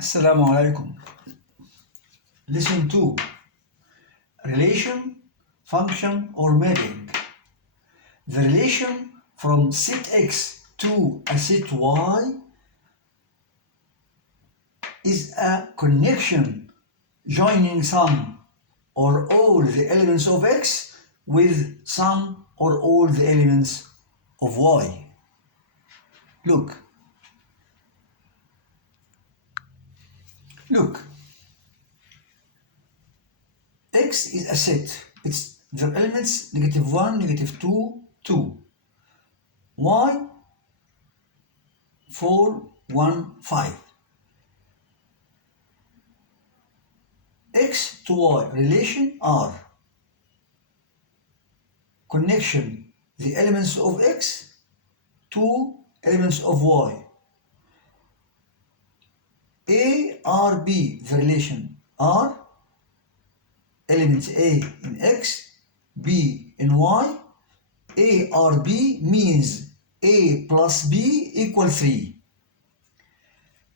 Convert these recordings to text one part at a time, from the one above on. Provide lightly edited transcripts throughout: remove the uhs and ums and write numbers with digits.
Assalamu alaikum. Listen to relation, function, or mapping. The relation from set X to a set Y is a connection joining some or all the elements of X with some or all the elements of Y. Look. X is a set. It's the elements -1, -2, 2. Y 4, 1, 5. X to Y relation R. Connection the elements of X to elements of Y. A, R, B, the relation R, elements A in X, B in Y. A, R, B means A plus B equals 3.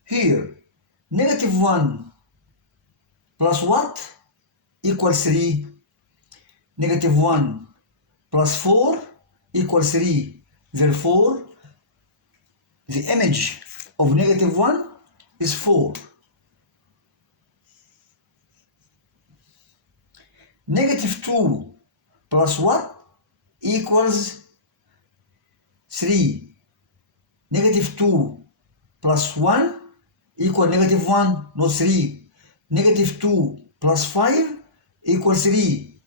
Here, -1 plus what equals 3? -1 plus 4 equals 3. Therefore, the image of -1 is 4. -2 plus what equals 3. -2 plus 1 equals -1, not 3. -2 plus 5 equals 3.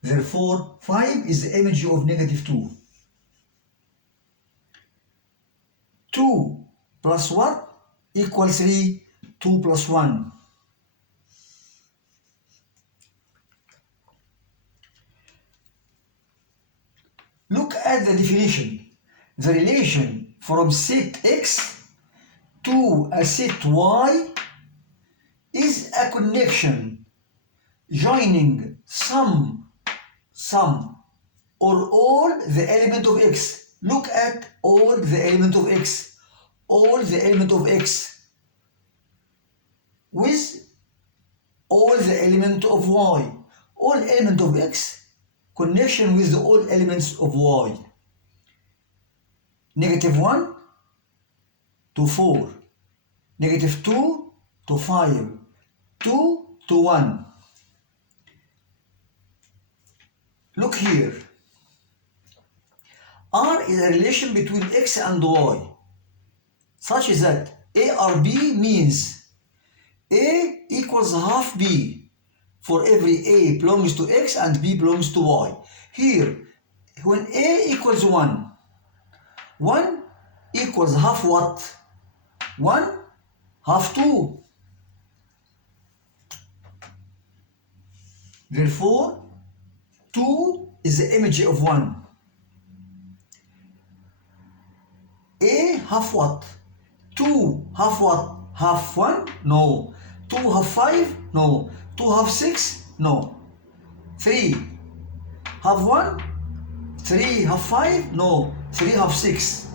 Therefore, 5 is the image of -2. 2 plus what equals 3? 2 plus 1. Look at the definition. The relation from set X to a set Y is a connection joining some or all the element of X. Look at all the element of X. All the element of X with all the element of Y. All element of X connection with the all elements of Y. -1 to 4. -2 to 5. 2 to 1. Look here. R is a relation between X and Y, such that ARB means A equals half B for every A belongs to X and B belongs to Y. Here, when A equals 1, 1 equals half what? 1 half 2. Therefore, 2 is the image of 1. A half what? 2 half what? Half 1? No. 2 half 5? No. 2 half 6? No. 3 half 1? 3 half 5? No. 3 half 6.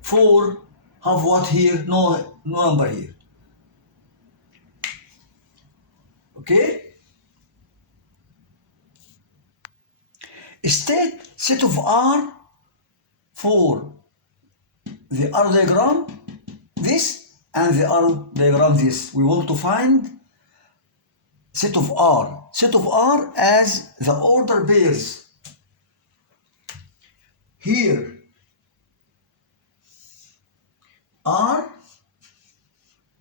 4 half what here? No number here. Okay? State set of R for the R diagram this and the R diagram this. We want to find set of R. Set of R as the order pairs. Here R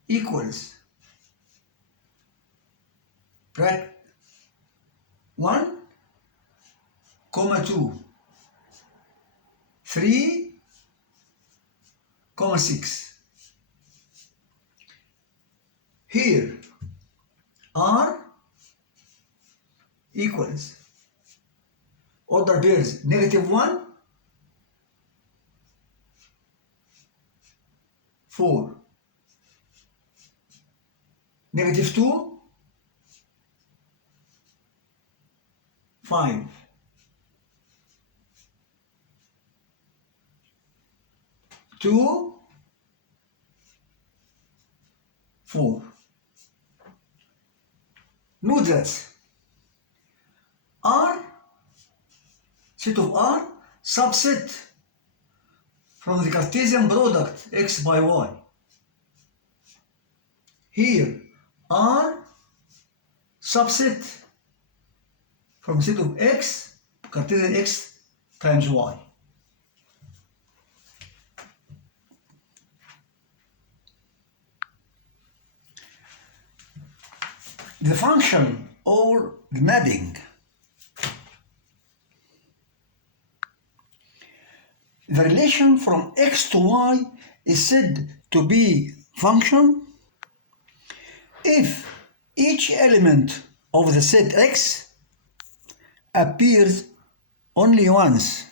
equals bracket 1, 2, 3, 6. Here R equals order pairs -1, 4, -2, 5. 2, 2, 4. Note that R, set of R, subset from the Cartesian product x by y. Here, R subset from set of x, Cartesian x times y. The function or the mapping. The relation from x to y is said to be function if each element of the set x appears only once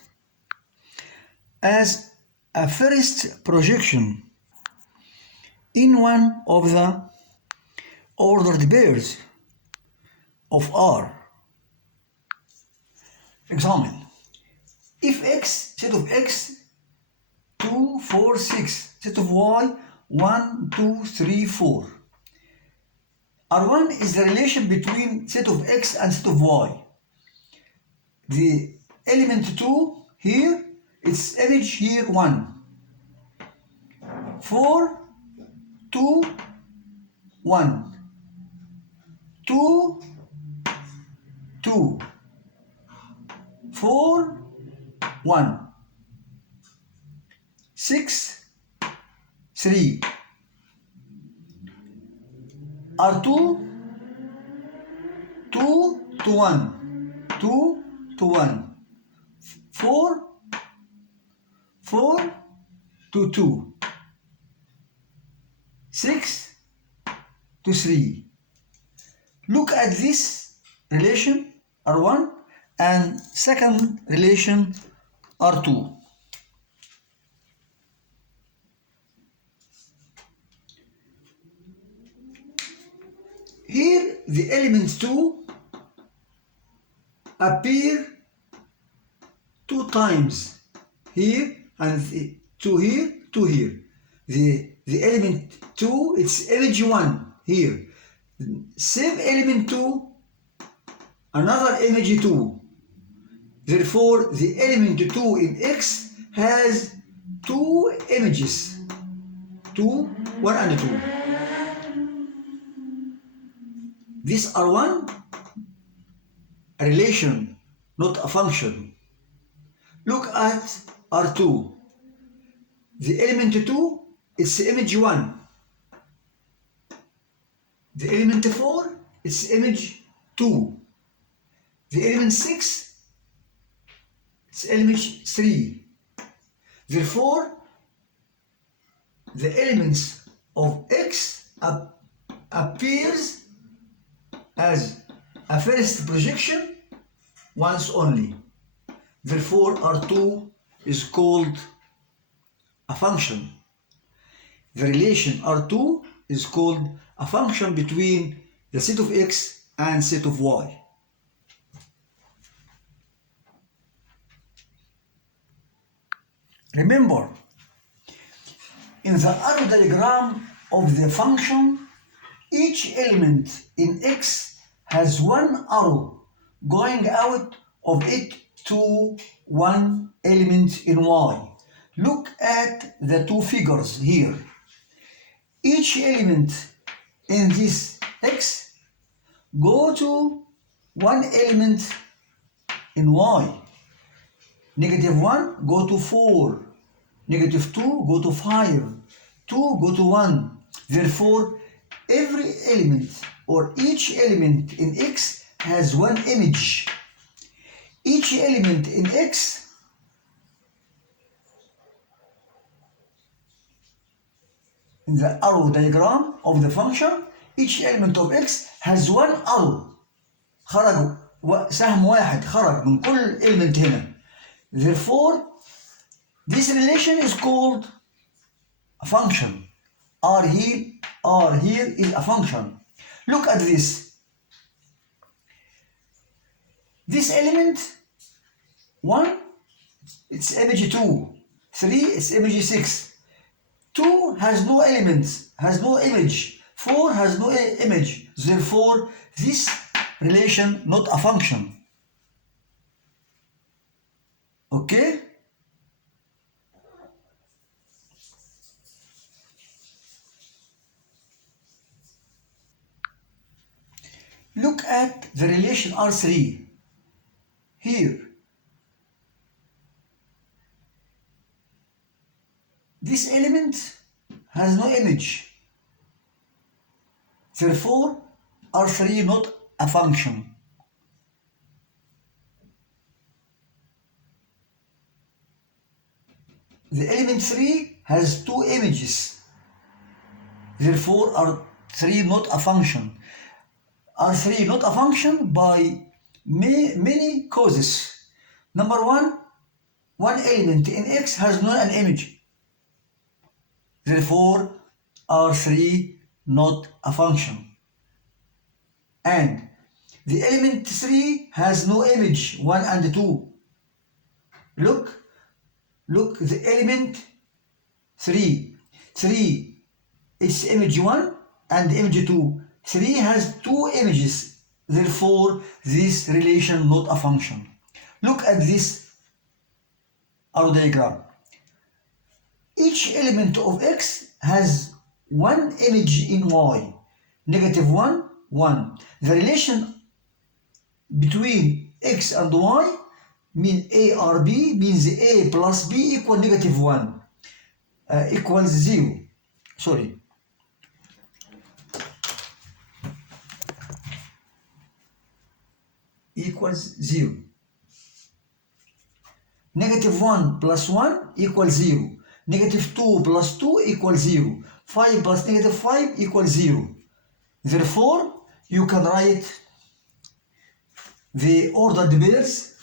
as a first projection in one of the ordered pairs of R. Example: if x, set of x, 2, 4, 6, set of y, 1, 2, 3, 4. R1 is the relation between set of x and set of y. The element 2 here, its image here 1. 4, 2, 1. 2, 2. 4, 1. 6, 3. R2, 2 to 1. 2 to 1. 4, 4 to 2. 6 to 3. Look at this relation R1 and second relation R2. Here the element 2 appear 2 times here and 2 here, 2 here. The element 2, it's image 1 here. Same element 2, another image 2. Therefore, the element 2 in X has 2 images. 2, 1 and 2. These are one a relation, not a function. Look at R2. The element 2, it's image 1. The element 4, it's image 2. The element 6, it's image 3. Therefore, the elements of X appears as a first projection once only. Therefore, R2 is called a function. The relation R2 is called a function between the set of X and set of Y. Remember, in the arrow diagram of the function, each element in X has one arrow going out of it to one element in Y. Look at the two figures here. Each element in this X go to one element in Y. -1 go to 4. -2 go to 5. 2 go to 1. Therefore, every element or each element in X has one image. Each element in X in the arrow diagram of the function, each element of X has one arrow. خرج سهم واحد خرج من كل element هنا. Therefore, this relation is called a function. R here is a function. Look at this. This element 1, it's image 2. 3, it's image 6. 2 has no elements, has no image. 4 has no image. Therefore, this relation not a function. Okay? Look at the relation R3 here. This element has no image. Therefore, R3 not a function. The element 3 has two images. Therefore, R3 not a function. R3 not a function by many causes. Number one element in X has not an image. Therefore, R3 not a function. And the element 3 has no image, 1 and 2. Look, the element 3. 3 is image 1 and image 2. 3 has two images. Therefore, this relation not a function. Look at this arrow diagram. Each element of X has one image in Y. Negative 1, 1. The relation between X and Y mean A or B means A plus B equal negative 1 equals 0. Sorry. Equals 0. Negative 1 plus 1 equals 0. Negative 2 plus 2 equals 0. 5 plus negative 5 equals 0. Therefore, you can write the ordered pairs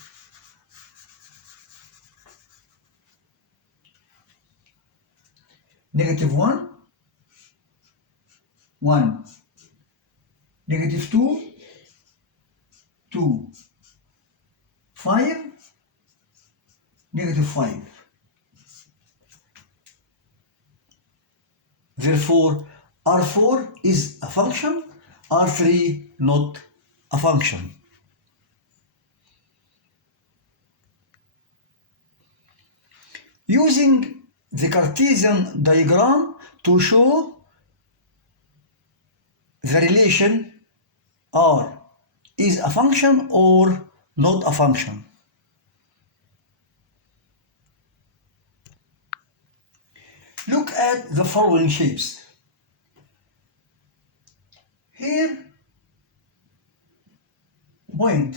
negative 1, 1. Negative 2, 2. 5, negative 5. Therefore, R4 is a function, R3 not a function. Using the Cartesian diagram to show the relation R is a function or not a function. Look at the following shapes. Here, point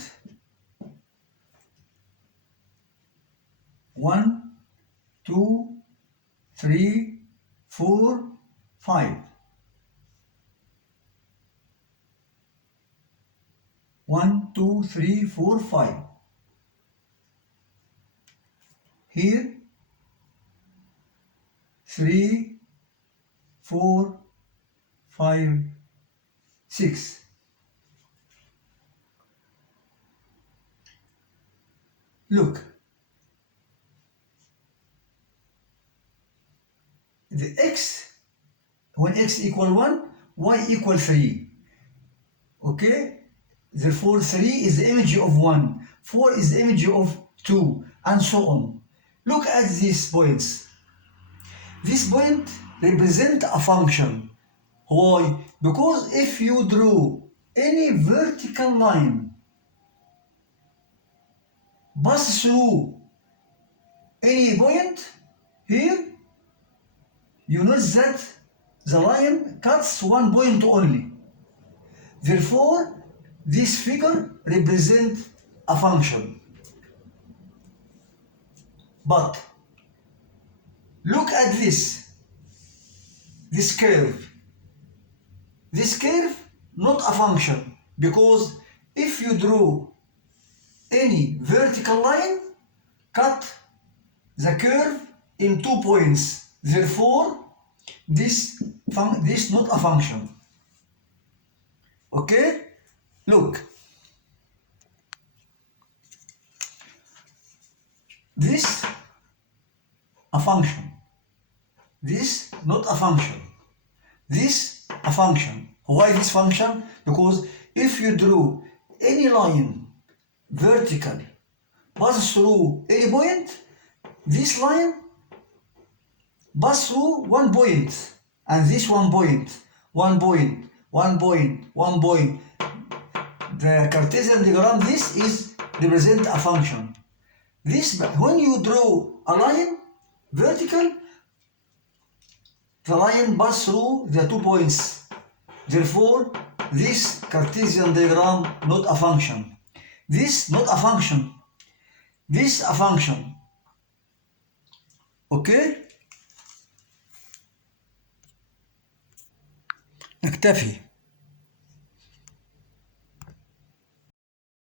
1, 2, 3, 4, 5. 1, 2, 3, 4, 5. Here, 3, 4, 5, 6. Look, the X, when X equal 1, Y equal 3. Okay? Therefore, 3 is the image of 1, 4 is the image of 2, and so on. Look at these points. This point represents a function. Why? Because if you draw any vertical line pass through any point here, you notice that the line cuts one point only. Therefore, this figure represents a function. But look at this curve. This curve not a function, because if you draw any vertical line, cut the curve in 2 points. Therefore, this not a function. Okay? Look. This a function. This not a function. This a function. Why this function? Because if you drew any line vertical pass through any point, this line pass through one point, and this one point, one point, one point, one point. The Cartesian diagram, this is represent a function. This, when you draw a line vertical, the line pass through the 2 points. Therefore, this Cartesian diagram not a function. This not a function. This a function. Okay? نكتفي.